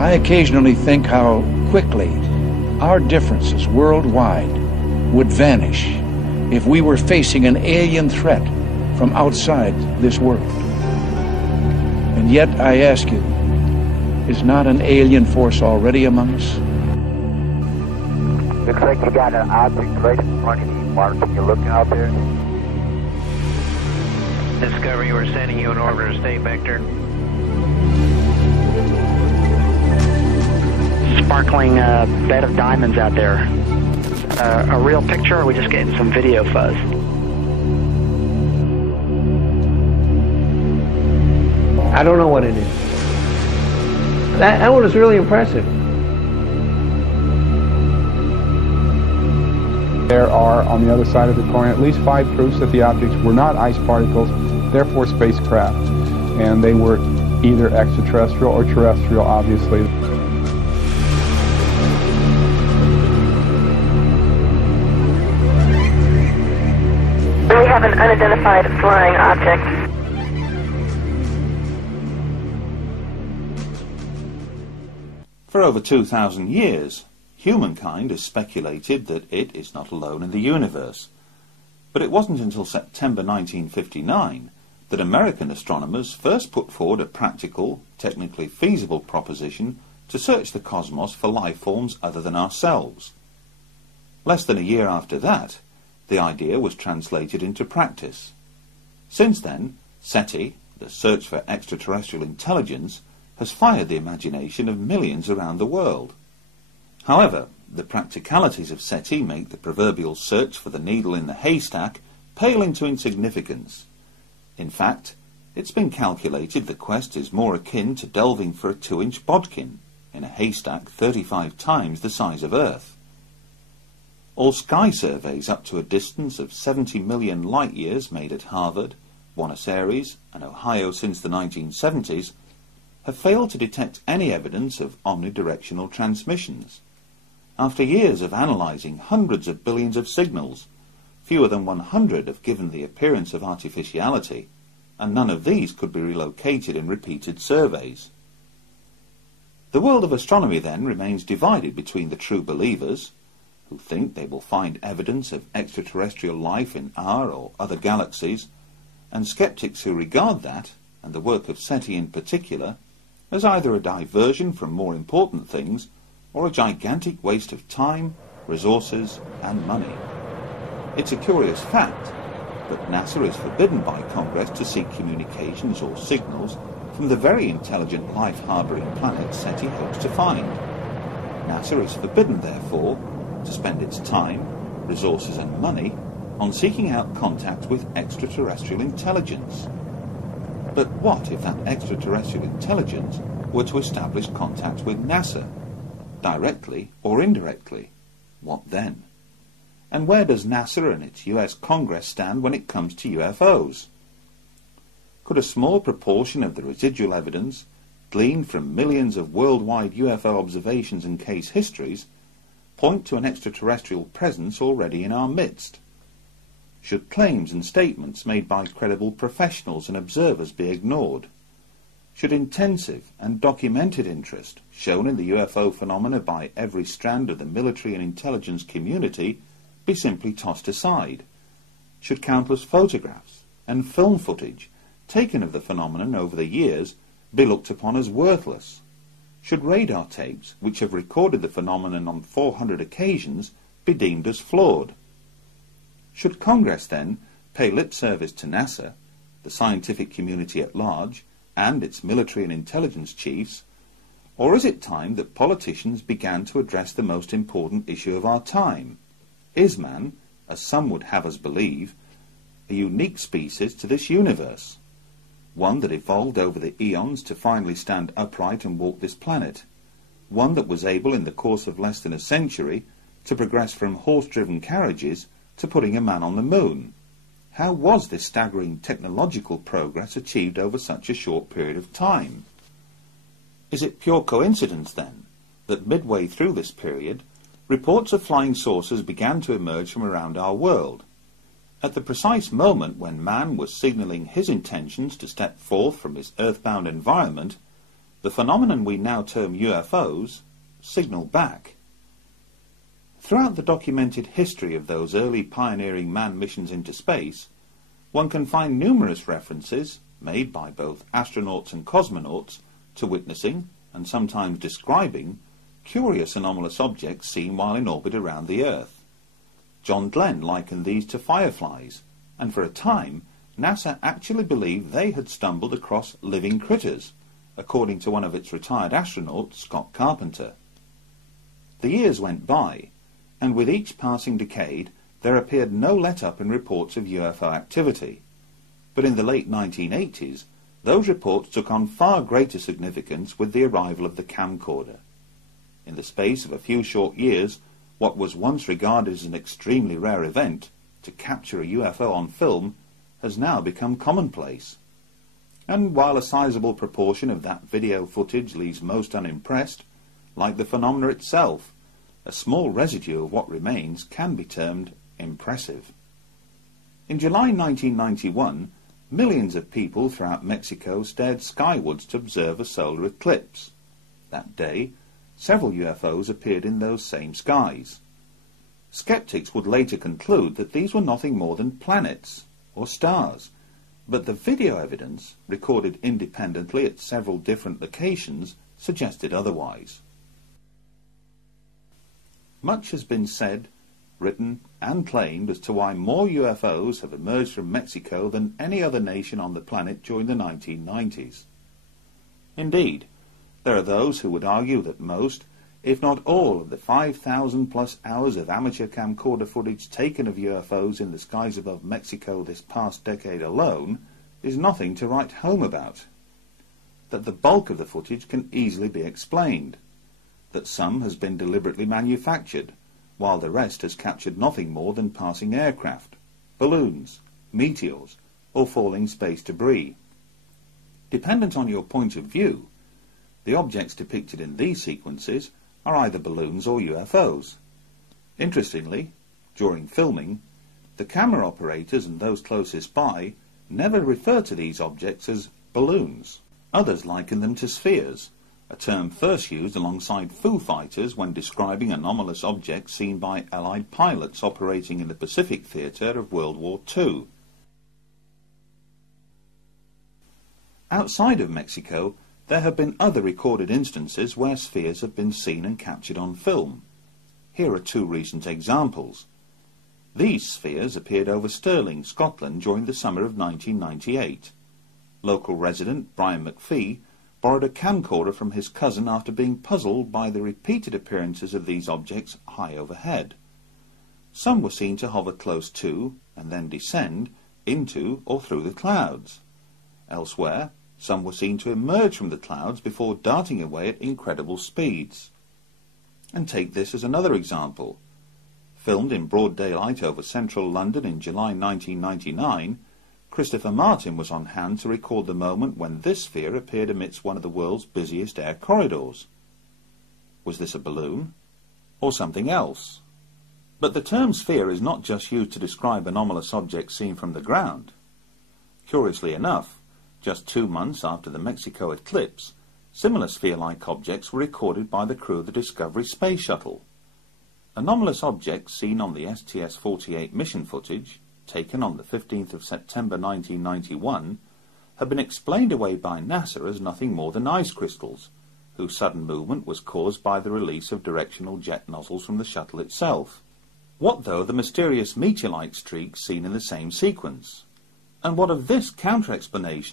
I occasionally think how quickly our differences worldwide would vanish if we were facing an alien threat from outside this world. And yet, I ask you, is not an alien force already among us? Looks like you got an object right in front of you, Mark. Can you look out there? Discovery, we're sending you an orbiter. Stay vector. Sparkling bed of diamonds out there. A real picture, or are we just getting some video fuzz? I don't know what it is. That one is really impressive. There are, on the other side of the coin, at least 5 proofs that the objects were not ice particles, therefore spacecraft, and they were either extraterrestrial or terrestrial, obviously. We have an unidentified flying object. For over 2,000 years, humankind has speculated that it is not alone in the universe. But it wasn't until September 1959 that American astronomers first put forward a practical, technically feasible proposition to search the cosmos for life forms other than ourselves. Less than a year after that, the idea was translated into practice. Since then, SETI, the search for extraterrestrial intelligence, has fired the imagination of millions around the world. However, the practicalities of SETI make the proverbial search for the needle in the haystack pale into insignificance. In fact, it's been calculated the quest is more akin to delving for a 2-inch bodkin in a haystack 35 times the size of Earth. All sky surveys up to a distance of 70 million light-years made at Harvard, Buenos Aires and Ohio since the 1970s have failed to detect any evidence of omnidirectional transmissions. After years of analysing hundreds of billions of signals, fewer than 100 have given the appearance of artificiality, and none of these could be relocated in repeated surveys. The world of astronomy then remains divided between the true believers, who think they will find evidence of extraterrestrial life in our or other galaxies, and sceptics who regard that, and the work of SETI in particular, as either a diversion from more important things or a gigantic waste of time, resources and money. It's a curious fact, but NASA is forbidden by Congress to seek communications or signals from the very intelligent life-harbouring planet SETI hopes to find. NASA is forbidden, therefore, to spend its time, resources and money on seeking out contact with extraterrestrial intelligence. But what if that extraterrestrial intelligence were to establish contact with NASA, directly or indirectly? What then? And where does NASA and its US Congress stand when it comes to UFOs? Could a small proportion of the residual evidence, gleaned from millions of worldwide UFO observations and case histories, point to an extraterrestrial presence already in our midst? Should claims and statements made by credible professionals and observers be ignored? Should intensive and documented interest shown in the UFO phenomena by every strand of the military and intelligence community be simply tossed aside? Should countless photographs and film footage taken of the phenomenon over the years be looked upon as worthless? Should radar tapes, which have recorded the phenomenon on 400 occasions, be deemed as flawed? Should Congress, then, pay lip service to NASA, the scientific community at large, and its military and intelligence chiefs, or is it time that politicians began to address the most important issue of our time? Is man, as some would have us believe, a unique species to this universe, one that evolved over the eons to finally stand upright and walk this planet, one that was able in the course of less than a century to progress from horse-driven carriages to putting a man on the moon? How was this staggering technological progress achieved over such a short period of time? Is it pure coincidence, then, that midway through this period, reports of flying saucers began to emerge from around our world? At the precise moment when man was signalling his intentions to step forth from his earthbound environment, the phenomenon we now term UFOs signal back. Throughout the documented history of those early pioneering manned missions into space, one can find numerous references, made by both astronauts and cosmonauts, to witnessing, and sometimes describing, curious anomalous objects seen while in orbit around the Earth. John Glenn likened these to fireflies, and for a time NASA actually believed they had stumbled across living critters, according to one of its retired astronauts, Scott Carpenter. The years went by, and with each passing decade there appeared no let-up in reports of UFO activity. But in the late 1980s, those reports took on far greater significance with the arrival of the camcorder. In the space of a few short years, what was once regarded as an extremely rare event, to capture a UFO on film, has now become commonplace. And while a sizable proportion of that video footage leaves most unimpressed, like the phenomena itself, a small residue of what remains can be termed impressive. In July 1991, millions of people throughout Mexico stared skywards to observe a solar eclipse. That day, several UFOs appeared in those same skies. Skeptics would later conclude that these were nothing more than planets or stars, but the video evidence, recorded independently at several different locations, suggested otherwise. Much has been said, written and claimed as to why more UFOs have emerged from Mexico than any other nation on the planet during the 1990s. Indeed, there are those who would argue that most, if not all, of the 5,000 plus hours of amateur camcorder footage taken of UFOs in the skies above Mexico this past decade alone is nothing to write home about. That the bulk of the footage can easily be explained. That some has been deliberately manufactured, while the rest has captured nothing more than passing aircraft, balloons, meteors, or falling space debris. Dependent on your point of view, the objects depicted in these sequences are either balloons or UFOs. Interestingly, during filming, the camera operators and those closest by never refer to these objects as balloons. Others liken them to spheres, a term first used alongside Foo Fighters when describing anomalous objects seen by Allied pilots operating in the Pacific theatre of World War II. Outside of Mexico, there have been other recorded instances where spheres have been seen and captured on film. Here are two recent examples. These spheres appeared over Stirling, Scotland during the summer of 1998. Local resident Brian McPhee borrowed a camcorder from his cousin after being puzzled by the repeated appearances of these objects high overhead. Some were seen to hover close to and then descend into or through the clouds. Elsewhere, some were seen to emerge from the clouds before darting away at incredible speeds. And take this as another example. Filmed in broad daylight over central London in July 1999, Christopher Martin was on hand to record the moment when this sphere appeared amidst one of the world's busiest air corridors. Was this a balloon? Or something else? But the term sphere is not just used to describe anomalous objects seen from the ground. Curiously enough, just 2 months after the Mexico eclipse, similar sphere-like objects were recorded by the crew of the Discovery space shuttle. Anomalous objects seen on the STS-48 mission footage, taken on the 15th of September 1991, have been explained away by NASA as nothing more than ice crystals, whose sudden movement was caused by the release of directional jet nozzles from the shuttle itself. What, though, the mysterious meteor-like streaks seen in the same sequence? And what of this counter-explanation